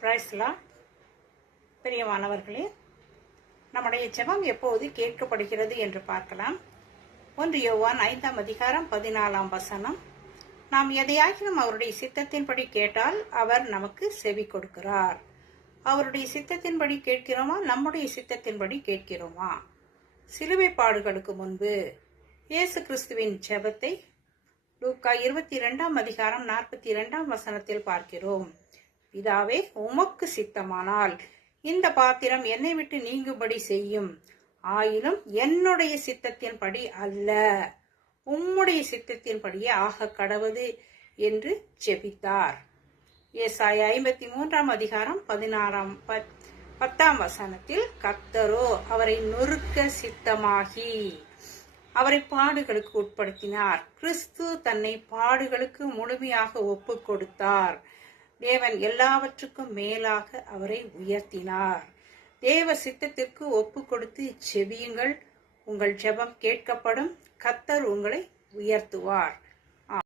Price Lord. பிரியமானவர்களே, நம்முடைய ஜெபம் எப்போது கேட்கப்படுகிறது என்று பார்க்கலாம். 1 யோவான் 5ஆம் அதிகாரம் 14ஆம் வசனம். நாம் எதையாகிலும் அவருடைய சித்தத்தின்படி கேட்டால் அவர் நமக்கு செவி கொடுக்கிறார். அவருடைய சித்தத்தின்படி கேட்கிறோமா, நம்முடைய சித்தத்தின்படி கேட்கிறோமா? சிலுவை பாடுகளுக்கு முன்பு இயேசு கிறிஸ்துவின் ஜெபத்தை லூக்கா 22ஆம் அதிகாரம் 42ஆம் வசனத்தில் பார்க்கிறோம். பிதாவே, உமக்கு சித்தமானால் இந்த பாத்திரம் என்னை விட்டு நீங்கும்படி செய்யும். ஆயினும் என்னுடைய சித்தத்தின்படி அல்ல, உம்முடைய சித்தத்தின்படியே ஆக கடவது என்று ஜெபித்தார். ஏசாயா 53ஆம் அதிகாரம் 10ஆம் வசனத்தில், கர்த்தரோ அவரை நொறுக்க சித்தமாகி அவரை பாடுகளுக்கு உட்படுத்தினார். கிறிஸ்து தன்னை பாடுகளுக்கு முழுமையாக ஒப்பு கொடுத்தார். தேவன் எல்லாவற்றுக்கும் மேலாக அவரை உயர்த்தினார். தேவ சித்தத்திற்கு ஒப்பு கொடுத்து ஜெபியுங்கள், உங்கள் ஜெபம் கேட்கப்படும். கர்த்தர் உங்களை உயர்த்துவார்.